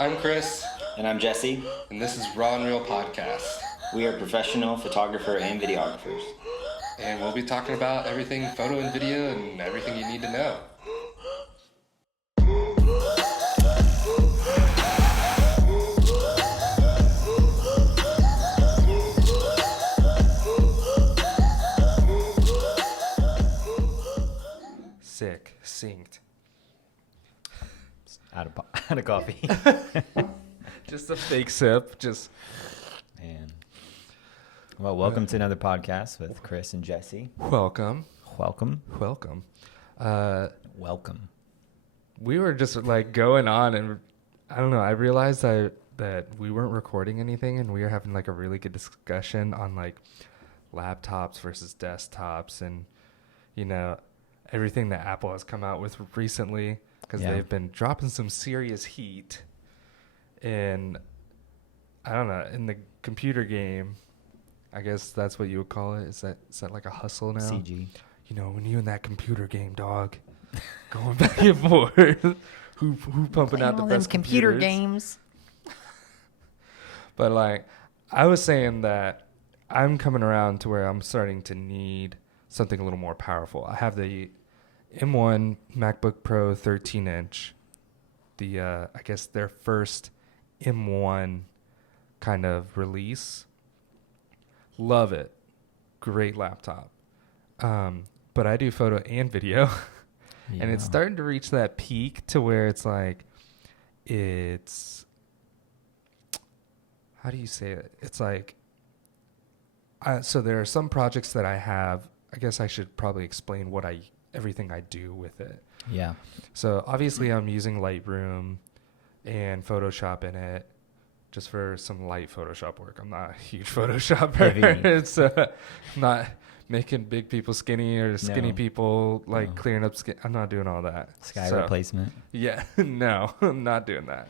I'm Chris, And I'm Jesse. and this is Raw and Real Podcast. We are professional photographer and videographers. And we'll be talking about everything photo and video and everything you need to know. Sick, synced. Out of coffee. Just a fake sip, just... Man. Well, welcome to another podcast with Chris and Jesse. Welcome. Welcome. Welcome. We were just like going on and I don't know, I realized that we weren't recording anything and we were having like a really good discussion on like laptops versus desktops and, you know, everything that Apple has come out with recently because they've been dropping some serious heat in, I don't know, in the computer game. I guess that's what you would call it. Is that like a hustle now? CG. You know, when you in that computer game, dog, going back and forth, who pumping out the best computer computers. games? But like, I was saying that I'm coming around to where I'm starting to need something a little more powerful. I have the M1 MacBook Pro 13-inch, I guess their first M1 kind of release. Love it. Great laptop. But I do photo and video. And it's starting to reach that peak to where it's like, how do you say it? It's like, so there are some projects that I have. I guess I should probably explain everything I do with it. Yeah. So obviously I'm using Lightroom and Photoshop in it just for some light Photoshop work. I'm not a huge Photoshopper. It's not making big people skinny or skinny people like clearing up skin. I'm not doing all that. Sky replacement. Yeah, no, I'm not doing that.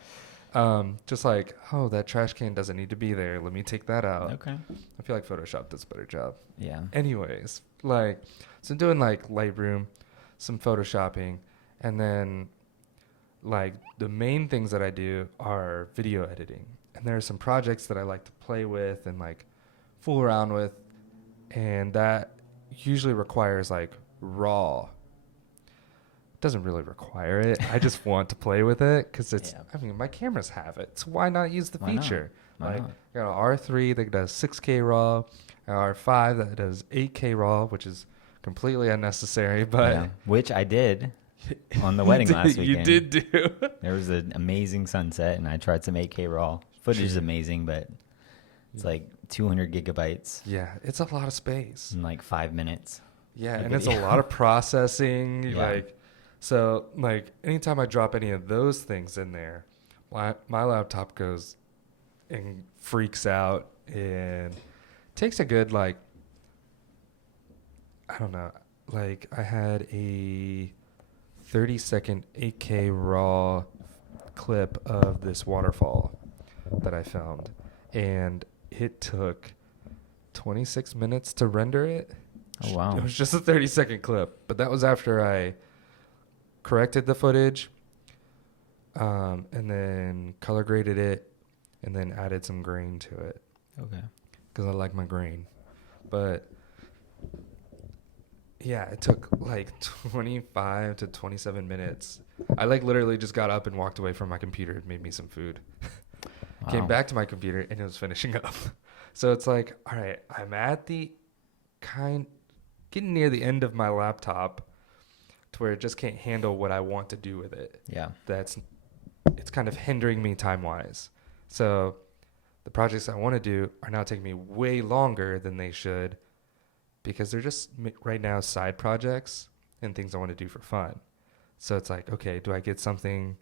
Just like, that trash can doesn't need to be there. Let me take that out. Okay. I feel like Photoshop does a better job. Yeah. Anyways, so I'm doing like Lightroom, some Photoshopping, and then like the main things that I do are video editing. And there are some projects that I like to play with and like fool around with, and that usually requires like raw. Doesn't really require it. I just want to play with it because my cameras have it. So why not use the feature? I got an R3 that does 6K RAW, an R5 that does 8K RAW, which is completely unnecessary, but which I did on the wedding last weekend. You did do. There was an amazing sunset, and I tried some 8K RAW. Footage is amazing, but it's like 200 gigabytes. Yeah, it's a lot of space. In like 5 minutes. Yeah, and it's a lot of processing. Yeah. So anytime I drop any of those things in there, my laptop goes and freaks out and takes a good I don't know, I had a 30-second 8K RAW clip of this waterfall that I filmed, and it took 26 minutes to render it. Oh, wow. It was just a 30-second clip, but that was after I corrected the footage, and then color graded it, and then added some grain to it. Okay. Because I like my grain. But yeah, it took like 25 to 27 minutes. I literally just got up and walked away from my computer and made me some food. Wow. Came back to my computer and it was finishing up. So it's like, all right, I'm at getting near the end of my laptop to where it just can't handle what I want to do with it. Yeah. It's kind of hindering me time-wise. So the projects I want to do are now taking me way longer than they should because they're just right now side projects and things I want to do for fun. So it's like, okay, do I get something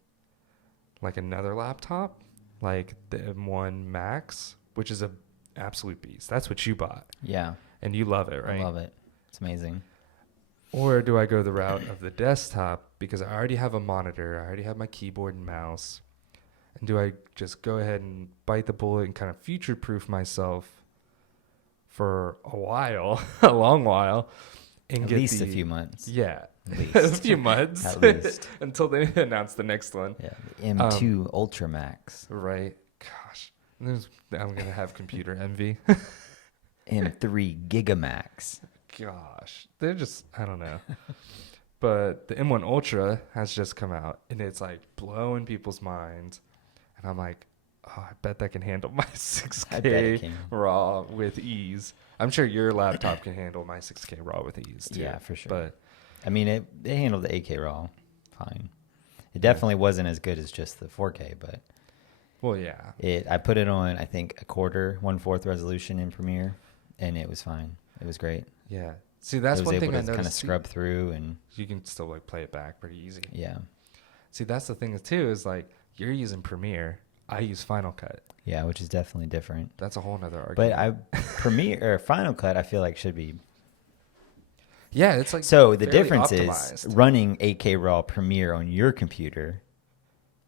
like another laptop, like the M1 Max, which is a absolute beast? That's what you bought. Yeah. And you love it, right? I love it. It's amazing. Or do I go the route of the desktop because I already have a monitor, I already have my keyboard and mouse, and do I just go ahead and bite the bullet and kind of future-proof myself for a while, a long while, and At least a few months. Yeah, At a least. few months At least. until they announce the next one. Yeah. The M2 Ultra Max. Right. Gosh. I'm gonna have computer envy. M3 Gigamax. Gosh, they're just, I don't know. But the M1 Ultra has just come out and it's like blowing people's minds. And I'm like, oh, I bet that can handle my I bet it 6K can. RAW with ease. I'm sure your laptop can handle my 6K RAW with ease too. Yeah, for sure. But I mean, it handled the 8K RAW fine. It definitely wasn't as good as just the 4K, but well, yeah. I put it on, I think, 1/4 resolution in Premiere, and it was fine. It was great. Yeah. See, that's it was one able thing I to noticed. kind of scrub through, and You can still like play it back pretty easy. yeah. See, that's the thing too, is like you're using Premiere. I use Final Cut. Yeah, which is definitely different. That's a whole nother argument. But Premiere or Final Cut, I feel like should be. yeah, it's like So the fairly difference optimized. is running 8K RAW Premiere on your computer,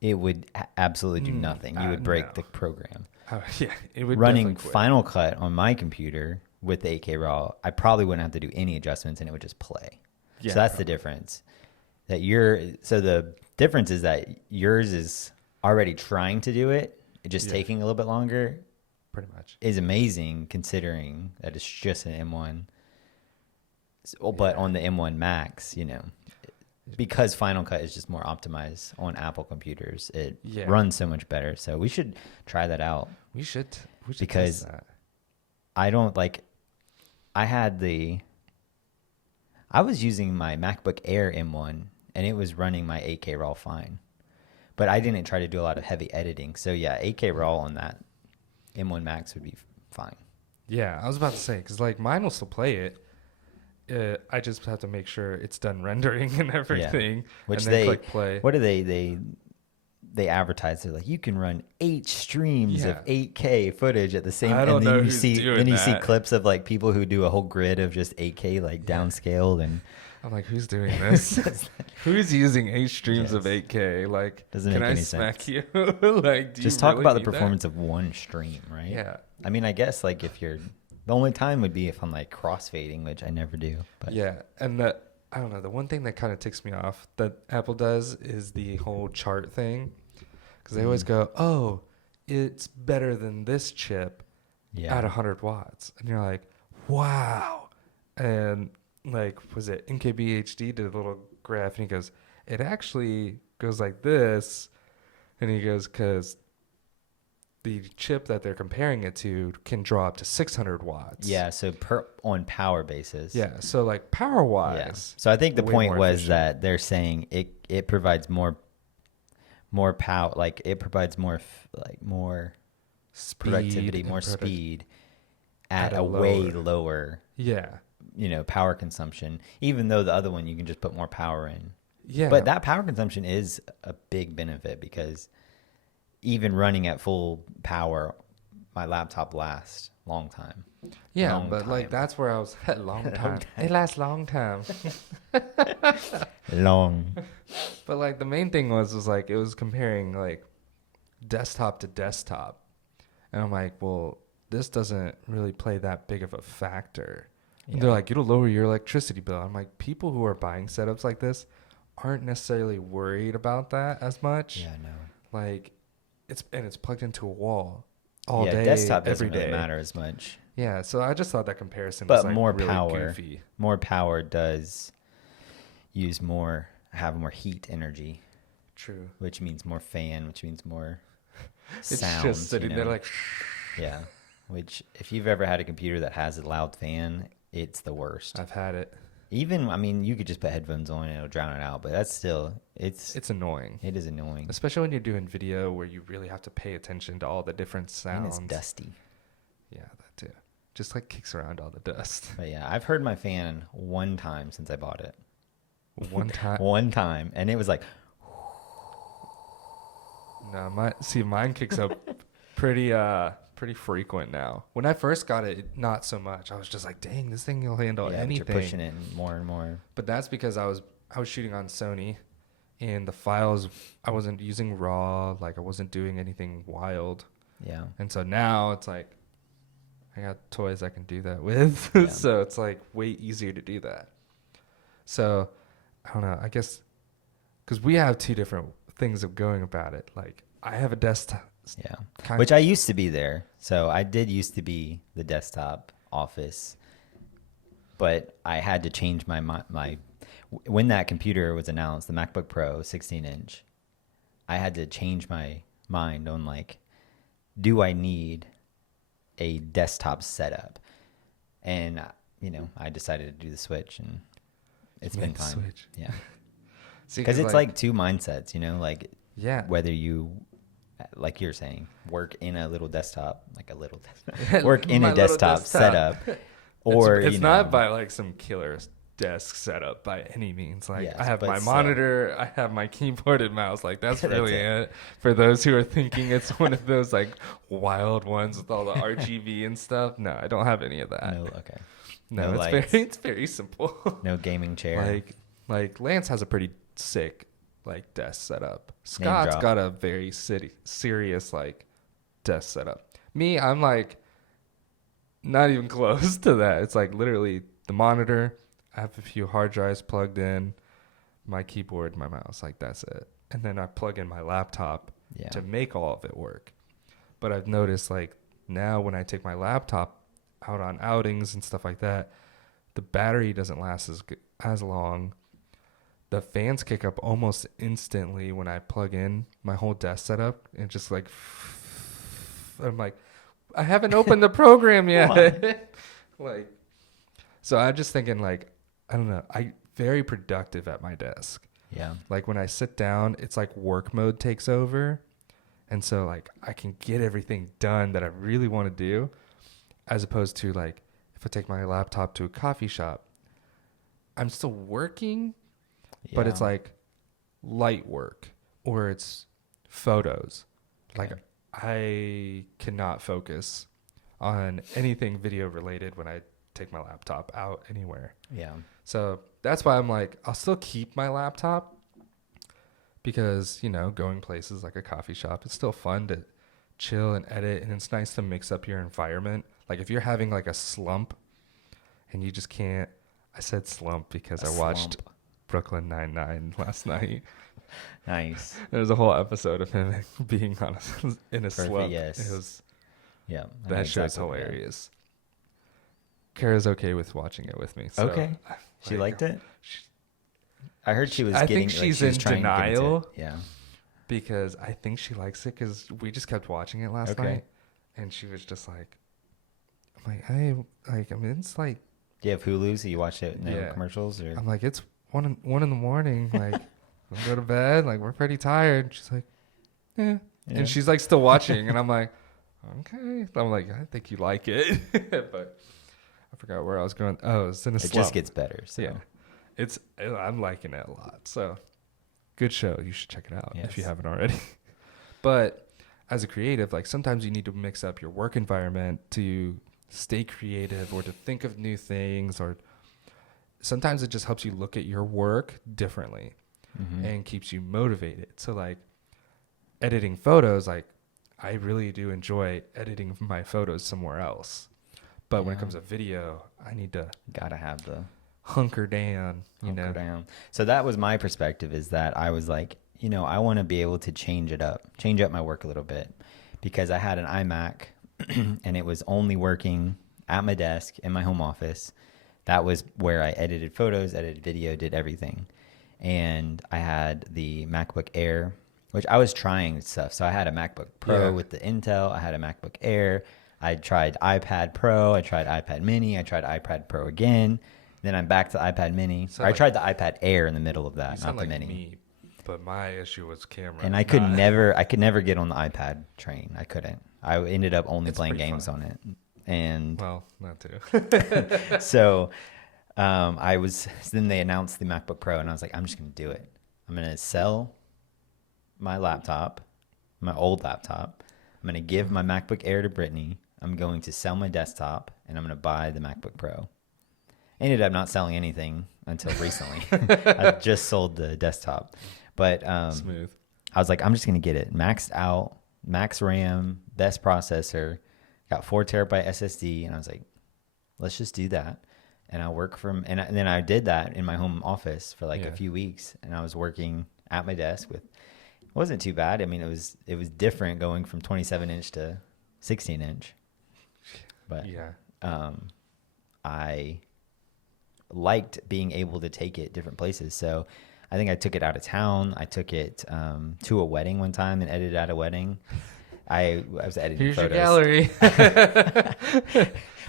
it would absolutely do nothing. You would break no. the program. Oh, yeah, it would Running definitely quit. Final Cut on my computer with the 8K RAW, I probably wouldn't have to do any adjustments, and it would just play. Yeah, so that's probably. the difference. The difference is that yours is already trying to do it, just Yeah. taking a little bit longer Pretty much. is amazing considering that it's just an M1. But on the M1 Max, because Final Cut is just more optimized on Apple computers, it Yeah. runs so much better. So we should try that out. We should Because test that. I don't like. I was using my MacBook Air M1 and it was running my 8K RAW fine, but I didn't try to do a lot of heavy editing. So yeah, 8K RAW on that M1 Max would be fine. Yeah, I was about to say because like mine will still play it. I just have to make sure it's done rendering and everything, Which and then click play. What do they advertise? They're like, you can run 8 streams Yeah. of 8K footage at the same. I don't and know then you who's see doing then you see that. clips of like people who do a whole grid of just 8K like downscaled, and I'm like, who's doing this? Who's using 8 streams of Yes. 8K? Like, Doesn't can make I any smack sense. you? Like, do just you talk really about the need that? performance of one stream, right? Yeah. I mean, I guess like if you're the only time would be if I'm like crossfading, which I never do. But Yeah, and I don't know. The one thing that kind of ticks me off that Apple does is the whole chart thing, because they always go, "Oh, it's better than this chip yeah, at 100 watts," and you're like, "Wow!" And like, was it NKBHD did a little graph, and he goes, "It actually goes like this," and he goes, "Because the chip that they're comparing it to can draw up to 600 watts." yeah. So on power basis, Yeah. So like power yeah. wise. So I think the way point more was efficient. that they're saying it provides more power, like it provides more productivity, more speed at a way lower, Yeah. power consumption. Even though the other one you can just put more power in. Yeah. But that power consumption is a big benefit because even running at full power, my laptop lasts a long time. yeah, long but like time. that's where I was at long time. It lasts long time. Long. But like the main thing was like it was comparing like desktop to desktop. And I'm like, well, this doesn't really play that big of a factor. And they're Yeah. like, it'll lower your electricity bill. I'm like, people who are buying setups like this aren't necessarily worried about that as much. Yeah, no. Like it's plugged into a wall all yeah, day, desktop doesn't every day. really matter as much. Yeah, so I just thought that comparison But was like more really power. goofy. More power does have more heat energy, True. which means more fan, which means more It's sound. just sitting there like, yeah. Which if you've ever had a computer that has a loud fan, it's the worst. I've had it. Even, I mean, you could just put headphones on and it'll drown it out, but that's still, It's annoying, it is annoying. especially when you're doing video where you really have to pay attention to all the different And sounds. it's dusty. Yeah, that too. Just like kicks around all the dust. But yeah, I've heard my fan one time since I bought it. One time. One time. And it was like, No, mine kicks up pretty frequent now. When I first got it, not so much. I was just like, dang, this thing will handle yeah, but anything. you're pushing it more and more. But that's because I was shooting on Sony, and the files I wasn't using RAW. Like I wasn't doing anything wild. Yeah. And so now it's like I got toys I can do that with. Yeah. So it's like way easier to do that. So I don't know. I guess because we have two different things of going about it. Like I have a desktop. Yeah. Kind Which I used to be there. So I did used to be the desktop office, but I had to change when that computer was announced, the MacBook Pro 16-inch, I had to change my mind on like, do I need a desktop setup? And, I decided to do the switch, and it's You been made the fine. switch. Yeah. See, Because it's like two mindsets, like yeah, whether you, like you're saying, work in a little desktop, work in My a little desktop setup, It's- or it's not by like some killer desk setup by any means. Like Yes, I have but my still. monitor, I have my keyboard and mouse. Like that's That's really it. it. For those who are thinking it's one of those like wild ones with all the RGB and stuff. No, I don't have any of that. no, okay, No, no it's lights. very it's very simple. no gaming chair. Like Lance has a pretty sick like desk setup. Scott's drop. got a very serious like desk setup. Me, I'm like not even close to that. It's like literally the monitor. I have a few hard drives plugged in, my keyboard, my mouse. Like that's it. And then I plug in my laptop Yeah. to make all of it work. But I've noticed like now when I take my laptop out on outings and stuff like that, the battery doesn't last as long. The fans kick up almost instantly when I plug in my whole desk setup, and just like I'm like, I haven't opened the program yet. Like, so I'm just thinking like, I don't know. I very productive at my desk. Yeah. Like when I sit down, it's like work mode takes over. And so like I can get everything done that I really want to do, as opposed to like if I take my laptop to a coffee shop, I'm still working, but it's Yeah. like light work or it's photos. Like Okay. I cannot focus on anything video related when I take my laptop out anywhere. Yeah. So that's why I'm like, I'll still keep my laptop because, going places like a coffee shop, it's still fun to chill and edit. And it's nice to mix up your environment. Like if you're having like a slump and you just can't, I said slump because I watched Slump. Brooklyn Nine-Nine last night. Nice. There's a whole episode of him being in a slump. yes. It was, Yeah. I know that show's exactly what- hilarious. Kara's okay with watching it with me. So Okay. She liked it? she- I heard she was I getting think like, she's she was in trying to get into denial. it. Yeah. because I think she likes it because we just kept watching it last Okay. night, and she was just like, I'm like, hey, like, I mean, it's like, Do you have Hulu so you watch it? No Yeah. commercials? Or I'm like, it's one in the morning, like, we'll go to bed, like, we're pretty tired. She's like, yeah. Yeah. And she's like still watching, and I'm like, okay. I'm like, I think you like it, but I forgot where I was going. Oh, it's in a it slump. just gets better. So. Yeah, I'm liking it a lot. So good show. You should check it out if you Yes. haven't already. But as a creative, like sometimes you need to mix up your work environment to stay creative or to think of new things, or sometimes it just helps you look at your work differently Mhm. and keeps you motivated. So like editing photos, like I really do enjoy editing my photos somewhere else. But when it Yeah. comes to video, I need to Gotta have the hunker down, hunker down. So that was my perspective, is that I was like, I want to be able to change up my work a little bit, because I had an iMac and it was only working at my desk in my home office. That was where I edited photos, edited video, did everything. And I had the MacBook Air, which I was trying stuff. So I had a MacBook Pro Yeah. with the Intel. I had a MacBook Air. I tried iPad Pro. I tried iPad Mini. I tried iPad Pro again. Then I'm back to iPad Mini. Sound I like- tried the iPad Air in the middle of You that, not sound the like Mini. me, but my issue was camera. And I could not- I could never get on the iPad train. I couldn't. I ended up only It's playing pretty games fun. on it. And Well, not too. so then they announced the MacBook Pro, and I was like, I'm just going to do it. I'm going to sell my laptop, my old laptop. I'm going to give my MacBook Air to Brittany. I'm going to sell my desktop, and I'm going to buy the MacBook Pro. Ended up not selling anything until recently. I just sold the desktop. But Smooth. I was like, I'm just going to get it maxed out, max RAM, best processor, got 4 terabyte SSD. And I was like, let's just do that. and I work from, and then I did that in my home office for like a Yeah. few weeks, and I was working at my desk with, it wasn't too bad. I mean, it was different going from 27 inch to 16 inch, but Yeah. I liked being able to take it different places. So I think I took it out of town. I took it to a wedding one time and edited at a wedding. I was editing Here's photos. your gallery.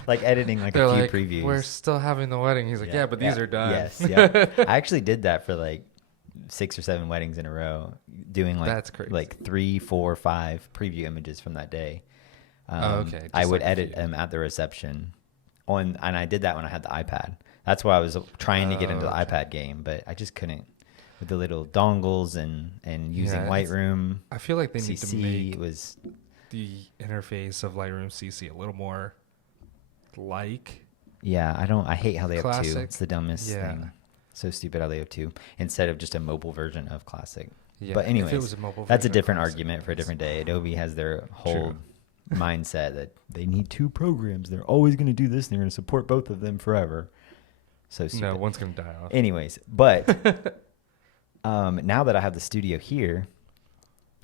Like editing like They're a few like, previews. we're still having the wedding. He's like, yeah, but these are done. Yes, yeah. I actually did that for like 6 or 7 weddings in a row, doing like That's crazy. like 3, 4, 5 preview images from that day. Okay, I just would like a edit few. them at the reception, and I did that when I had the iPad. That's why I was trying to get into the Okay. iPad game, but I just couldn't with the little dongles and using Yeah, it's- Lightroom. I feel like they need to CC make was the interface of Lightroom CC a little more like. yeah. I hate how they have two. Classic. It's the dumbest Yeah. thing. So stupid how they have two instead of just a mobile version of Classic. Yeah, But if anyways, it was a mobile that's a version of different Classic, argument for a it's- different day. Adobe has their whole True. mindset that they need two programs. They're always going to do this, and they're going to support both of them forever. So stupid. No, one's gonna die off. Anyways, but now that I have the studio here,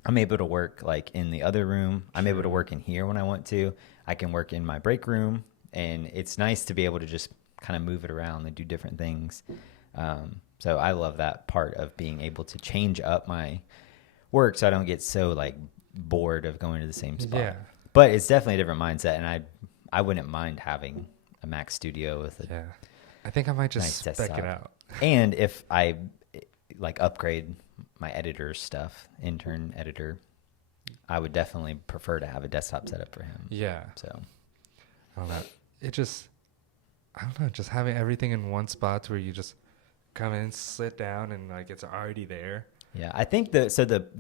I'm able to work like in the other room. I'm able to work in here when I want to. I can work in my break room, and it's nice to be able to just kind of move it around and do different things. So I love that part of being able to change up my work so I don't get so like bored of going to the same spot. Yeah. But it's definitely a different mindset, and I wouldn't mind having a Mac Studio with it. Yeah, I think I might just Nice spec desktop. it out. And if I like upgrade my editor's stuff, intern editor, I would definitely prefer to have a desktop setup for him. Yeah, So I don't know. It just, I don't know, just having everything in one spot where you just come in, sit down, and like it's already there, yeah, I think the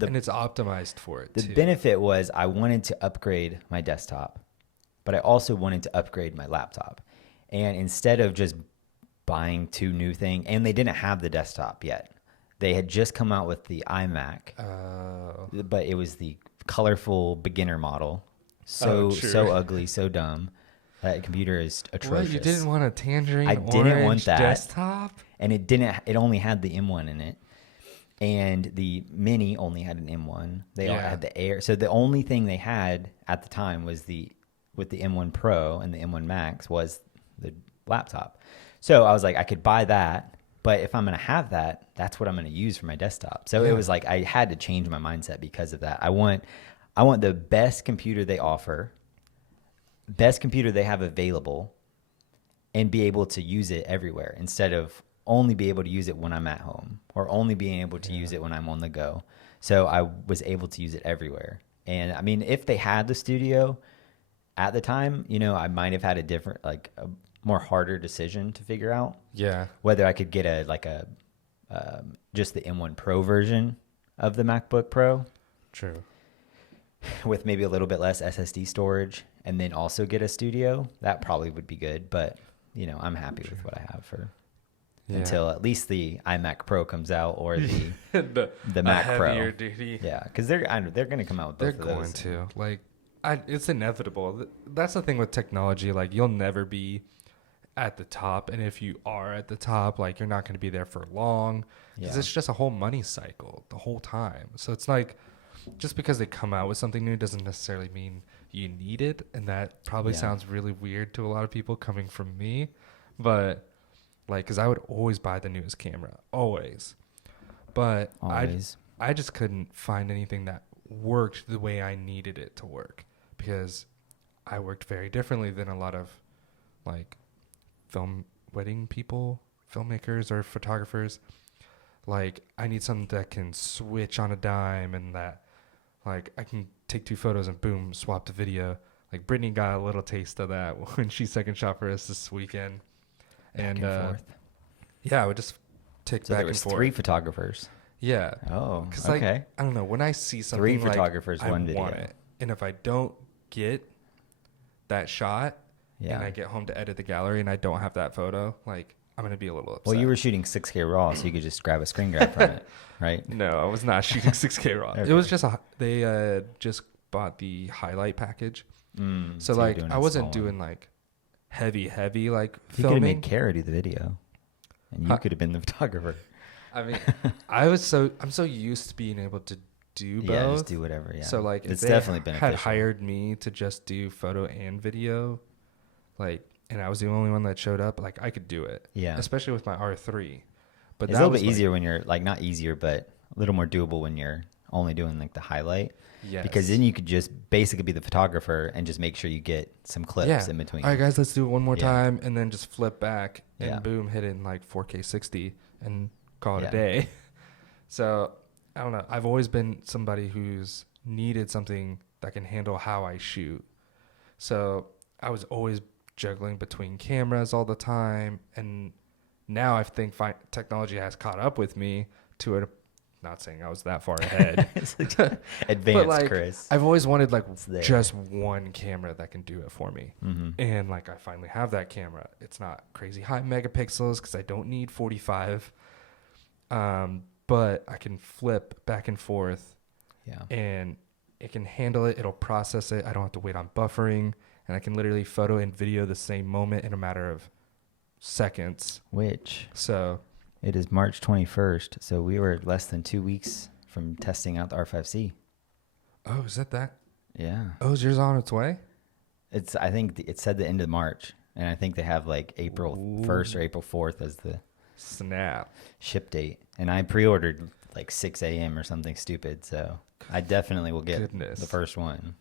and it's optimized for it the too. benefit was I wanted to upgrade my desktop, but I also wanted to upgrade my laptop. And instead of just buying two new things, and they didn't have the desktop yet. They had just come out with the iMac, but it was the colorful beginner model. So Oh, true. so ugly, so dumb. That computer is What, atrocious. you didn't want a tangerine I didn't want orange that. desktop? And it didn't. It only had the M1 in it, and the Mini only had an M1. They all Yeah. had the Air. So the only thing they had at the time was with the M1 Pro and the M1 Max was the laptop. So I was like, I could buy that, but if I'm going to have that, that's what I'm going to use for my desktop. So Yeah. it was like I had to change my mindset because of that. I want the best computer they offer, best computer they have available, and be able to use it everywhere instead of only be able to use it when I'm at home or only being able to use it when I'm on the go. So I was able to use it everywhere. And I mean, if they had the studio at the time, I might have had a different, like a more harder decision to figure out Yeah. whether I could get just the M1 Pro version of the MacBook Pro True. with maybe a little bit less SSD storage and then also get a studio. That probably would be good. But, I'm happy with what I have for Yeah. until at least the iMac Pro comes out or the the Mac Pro. heavier duty. yeah, because they're going to come out with They're both of going those. to. Like, it's inevitable. That's the thing with technology. Like, you'll never be at the top. And if you are at the top, like, you're not going to be there for long. Because Yeah. it's just a whole money cycle the whole time. So it's like, just because they come out with something new doesn't necessarily mean you need it. And that probably Yeah. sounds really weird to a lot of people coming from me. But, like, because I would always buy the newest camera. Always. But Always. I just couldn't find anything that worked the way I needed it to work because I worked very differently than a lot of like wedding people, filmmakers or photographers. Like I need something that can switch on a dime and that like I can take 2 photos and boom, swap the video. Like Brittany got a little taste of that when she second shot for us this weekend. Back and forth. Yeah, I would just take So back there was and forth. 3 photographers. Yeah. Oh, Because okay. like I don't know, when I see something 3 like, photographers, I 1 video. want it, and if I don't get that shot, Yeah. and I get home to edit the gallery, and I don't have that photo, like I'm gonna be a little upset. Well, you were shooting 6K RAW, so you could just grab a screen grab from it, right? No, I was not shooting 6K raw. Okay. It was just they just bought the highlight package, so you're like doing I a wasn't small one. doing like heavy like You could have filming. made Kara do the video, and you Huh. could have been the photographer. I mean, I'm so used to being able to do both. Yeah, just do whatever. Yeah. So like, if it's they definitely had beneficial. hired me to just do photo and video, like, and I was the only one that showed up, like I could do it. Yeah. Especially with my R3. But It's that a little was bit easier when you're like not easier, but a little more doable when you're only doing like the highlight. Yes. Because then you could just basically be the photographer and just make sure you get some clips in between. All right, guys, let's do it one more Yeah. time, and then just flip back and Yeah. boom, hit it in like 4K 60 and call it Yeah. a day. So I don't know. I've always been somebody who's needed something that can handle how I shoot. So I was always juggling between cameras all the time, and now I think technology has caught up with me to it. Not saying I was that far ahead. Advanced, like, Chris. I've always wanted like there. just one camera that can do it for me. Mm-hmm. And like I finally have that camera. It's not crazy high megapixels because I don't need 45. But I can flip back and forth Yeah. and it can handle it. It'll process it. I don't have to wait on buffering, and I can literally photo and video the same moment in a matter of seconds. Which So it is March 21st, so we were less than 2 weeks from testing out the R5C. oh, is that? Yeah. Oh, is yours on its way? It's I think it said the end of March, and I think they have like April 1st or Ooh. April 4th as the Snap. ship date. And I pre-ordered like 6 a.m. or something stupid, so I definitely will get Goodness. the first one.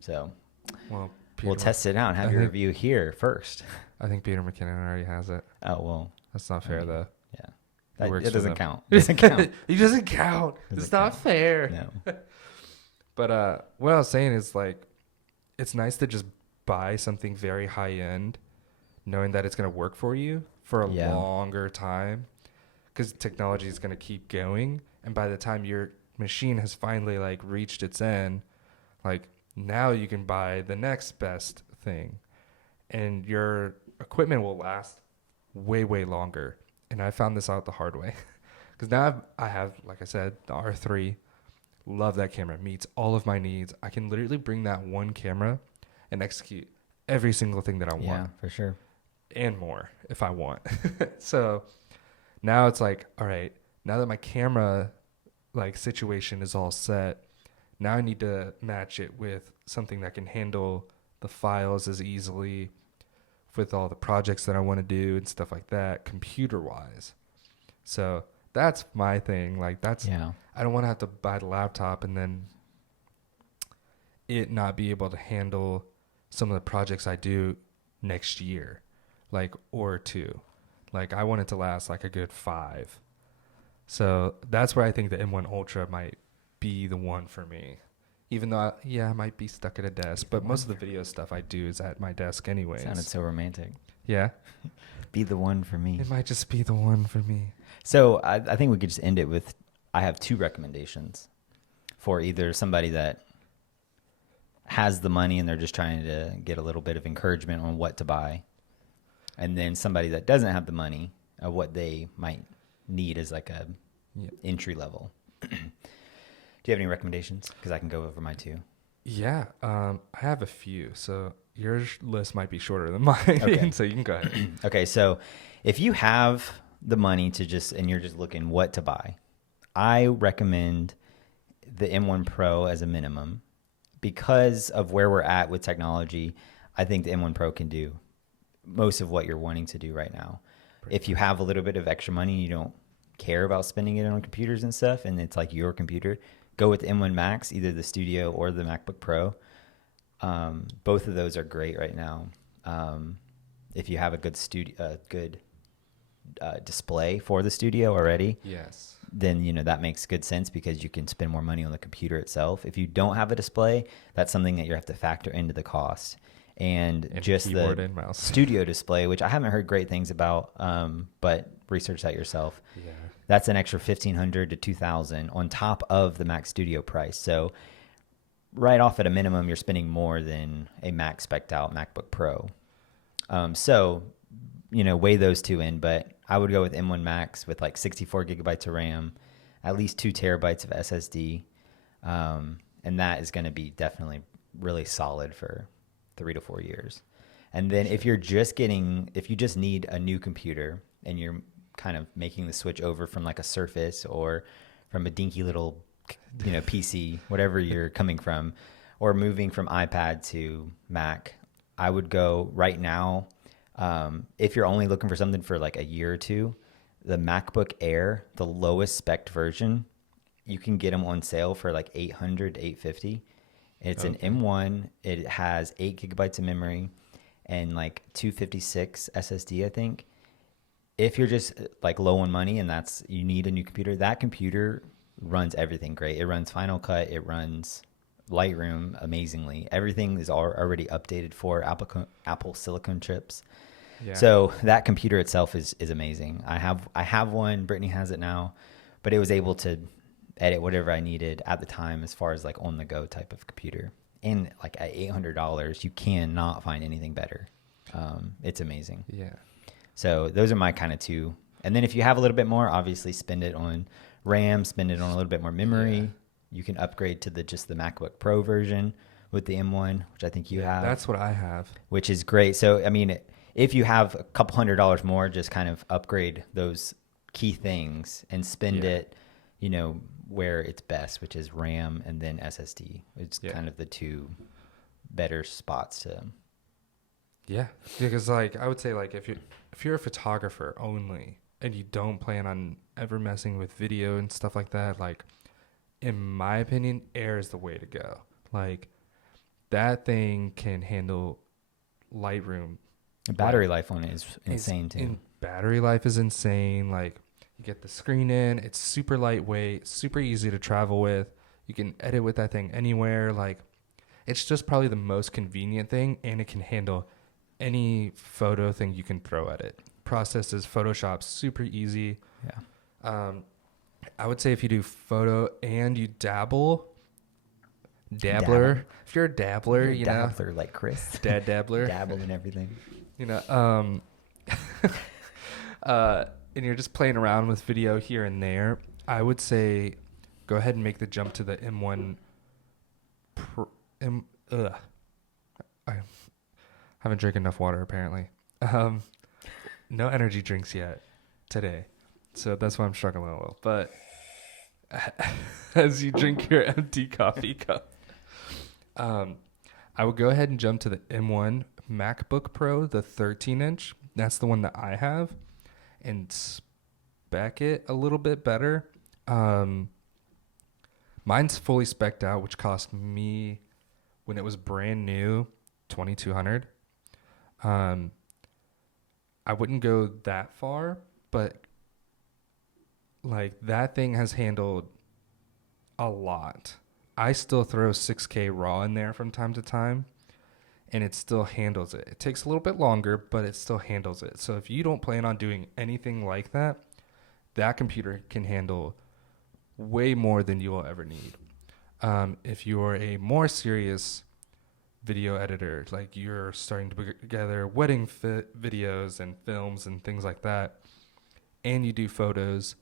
So Well, we'll test it out and have I your think- review here first. I think Peter McKinnon already has it. Oh, well, That's not fair, mean, though. yeah. It works It for doesn't them. count. It doesn't count. It doesn't count. Doesn't It's not count. fair. No. But what I was saying is like, it's nice to just buy something very high end, knowing that it's gonna work for you for a Yeah. longer time, because technology is gonna keep going, and by the time your machine has finally like reached its end, like now you can buy the next best thing, and your equipment will last way longer. And I found this out the hard way, because now I have, like I said, the R3. Love that camera. Meets all of my needs. I can literally bring that one camera and execute every single thing that I want, Yeah, for sure. and more if I want. So now it's like, all right, now that my camera like situation is all set, now I need to match it with something that can handle the files as easily, with all the projects that I want to do and stuff like that, computer wise. So that's my thing. Like that's, Yeah. I don't want to have to buy the laptop and then it not be able to handle some of the projects I do next year, like, or two. Like I want it to last like a good 5. So that's where I think the M1 Ultra might be the one for me. Even though, I might be stuck at a desk, but most of the video stuff I do is at my desk anyways. Sounded so romantic. Yeah, Be the one for me. it might just be the one for me. So I think we could just end it with, I have 2 recommendations for either somebody that has the money and they're just trying to get a little bit of encouragement on what to buy, and then somebody that doesn't have the money of what they might need as like a Yeah. entry level. Do you have any recommendations? Because I can go over my 2. Yeah, I have a few. So your list might be shorter than mine. Okay. So you can go ahead. Okay, so if you have the money to just, and you're just looking what to buy, I recommend the M1 Pro as a minimum. Because of where we're at with technology, I think the M1 Pro can do most of what you're wanting to do right now. If you have a little bit of extra money and you don't care about spending it on computers and stuff, and it's like your computer, go with the M1 Max, either the Studio or the MacBook Pro. Both of those are great right now. If you have a good display for the Studio already, Yes. then that makes good sense because you can spend more money on the computer itself. If you don't have a display, that's something that you have to factor into the cost. And just keyboard the and mouse. Studio display, which I haven't heard great things about, but research that yourself. Yeah. That's an extra $1,500 to $2,000 on top of the Mac Studio price. So right off at a minimum, you're spending more than a Mac spec'd out MacBook Pro. So weigh those 2 in, but I would go with M1 Max with like 64 gigabytes of RAM, at least 2 terabytes of SSD. And that is going to be definitely really solid for 3 to 4 years. And then if you just need a new computer and you're kind of making the switch over from like a Surface or from a dinky little, PC, whatever you're coming from, or moving from iPad to Mac, I would go right now. If you're only looking for something for like a year or two, the MacBook Air, the lowest spec version, you can get them on sale for like $800, $850. It's an M1. It has 8 gigabytes of memory and like 256 SSD, I think. If you're just like low on money and you need a new computer, that computer runs everything great. It runs Final Cut. It runs Lightroom amazingly. Everything is already updated for Apple Silicon chips. Yeah. So that computer itself is amazing. I have one. Brittany has it now, but it was able to edit whatever I needed at the time as far as like on the go type of computer. And like at $800, you cannot find anything better. It's amazing. Yeah. So those are my kind of two. And then if you have a little bit more, obviously spend it on RAM, spend it on a little bit more memory. Yeah. You can upgrade to just the MacBook Pro version with the M1, which I think you have. That's what I have. Which is great. So, I mean, if you have a couple $100 more, just kind of upgrade those key things and spend it, where it's best, which is RAM and then SSD. It's kind of the two better spots to. Yeah, because like I would say like if you're a photographer only and you don't plan on ever messing with video and stuff like that, like in my opinion, Air is the way to go. Like that thing can handle Lightroom. The battery life on it is insane too. Battery life is insane. Like you get the screen in, it's super lightweight, super easy to travel with. You can edit with that thing anywhere. Like it's just probably the most convenient thing, and it can handle any photo thing you can throw at it. Processes Photoshop super easy. Yeah. I would say if you do photo and you dabbler. If you're a dabbler, dabbler like Chris. Dad dabbler. Dabble in everything. And you're just playing around with video here and there, I would say go ahead and make the jump to the M1 I haven't drank enough water apparently. No energy drinks yet today, so that's why I'm struggling a little. But as you drink your empty coffee cup, I would go ahead and jump to the M1 MacBook Pro, the 13-inch. That's the one that I have, and spec it a little bit better. Mine's fully spec'd out, which cost me, when it was brand new, $2,200. I wouldn't go that far, but like that thing has handled a lot. I still throw 6K RAW in there from time to time, and it still handles it. It takes a little bit longer, but it still handles it. So if you don't plan on doing anything like that, that computer can handle way more than you will ever need. If you're a more serious video editor, like you're starting to put together wedding videos and films and things like that, and you do photos,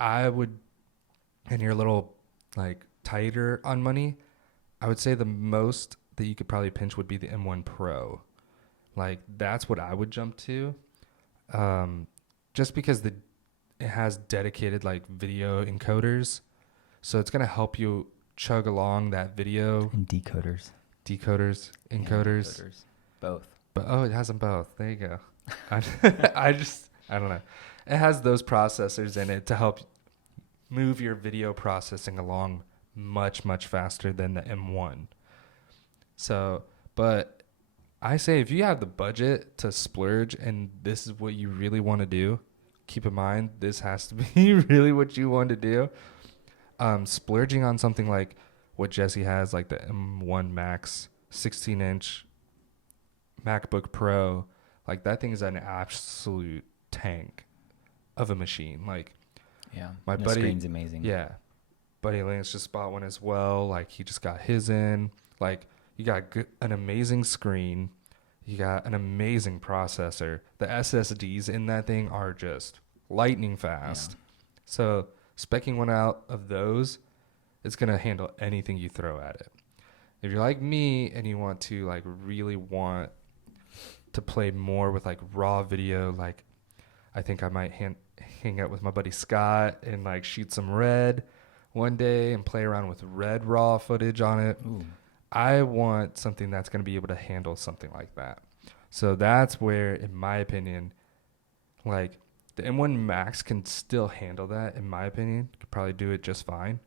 I would, and you're a little like tighter on money, I would say the most that you could probably pinch would be the M1 Pro. Like that's what I would jump to, just because it has dedicated like video encoders, so it's gonna help you chug along that video. And encoders, both. But it has them both. There you go. I don't know. It has those processors in it to help move your video processing along much, much faster than the M1. So, but I say if you have the budget to splurge and this is what you really want to do, keep in mind this has to be really what you want to do. Splurging on something like what Jesse has, like the M1 Max 16-inch MacBook Pro, like that thing is an absolute tank of a machine. Like, yeah, my the buddy, screen's amazing. Yeah, buddy Lance just bought one as well. Like he just got his in. Like you got an amazing screen, you got an amazing processor. The SSDs in that thing are just lightning fast. Yeah. So speccing one out of those, it's gonna handle anything you throw at it. If you're like me and you want to like really want to play more with like raw video. Like I think I might hang out with my buddy Scott and like shoot some red one day and play around with red raw footage on it. Ooh. I want something that's going to be able to handle something like that. So that's where, in my opinion, like the M1 Max can still handle that. In my opinion, could probably do it just fine.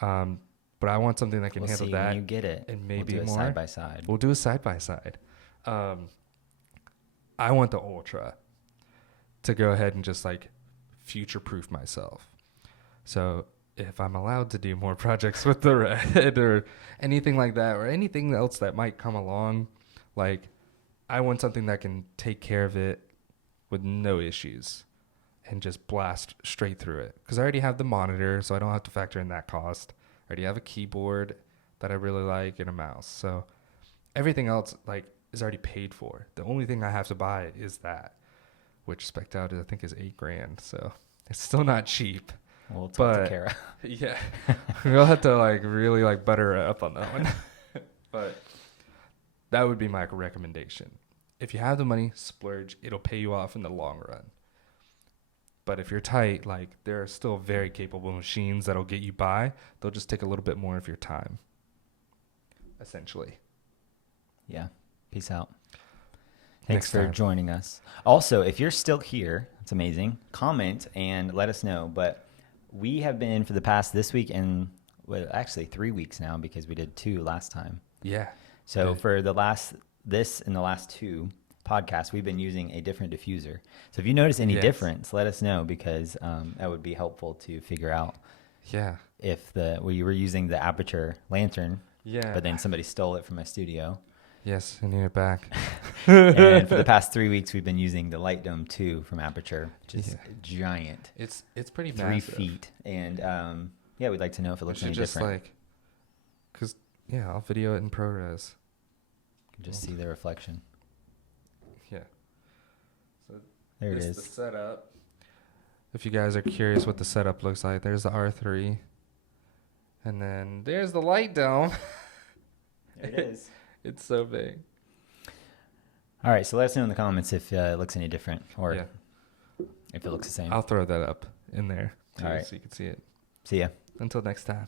But I want something that can We'll handle see that. when you get it. And maybe we'll do more side by side. We'll do a side by side. I want the Ultra to go ahead and just like future proof myself. So if I'm allowed to do more projects with the Red or anything like that, or anything else that might come along, like I want something that can take care of it with no issues and just blast straight through it. Because I already have the monitor, so I don't have to factor in that cost. I already have a keyboard that I really like and a mouse. So everything else like is already paid for. The only thing I have to buy is that, which spec'd out I think is $8,000. So it's still not cheap. We'll talk But to Kara. yeah, we'll have to like really like butter her up on that one. But that would be my recommendation. If you have the money, splurge. It'll pay you off in the long run. But if you're tight, like there are still very capable machines that'll get you by. They'll just take a little bit more of your time. Essentially. Yeah. Peace out. Next Thanks for time. joining us. Also, if you're still here, it's amazing. Comment and let us know. But we have been for the past this week and actually 3 weeks now because we did 2 last time. Yeah. So Yeah. for the last 2 podcasts, we've been using a different diffuser. So if you notice any Yes. difference, let us know because that would be helpful to figure out Yeah. if we were using the Aperture Lantern, Yeah. but then somebody stole it from my studio. Yes, and you're back. And for the past 3 weeks, we've been using the Light Dome 2 from Aperture, which is Yeah. giant, It's pretty 3 massive. feet. And yeah, we'd like to know if it We looks should any just different. like, cause yeah, I'll video it in ProRes. You can just see the reflection. Yeah. So There it this is the is. setup. If you guys are curious what the setup looks like, there's the R3, and then there's the Light Dome. There it is. It's so big. All right, so let us know in the comments if it looks any different or Yeah. if it looks the same. I'll throw that up in there too, All right. so you can see it. See ya. Until next time.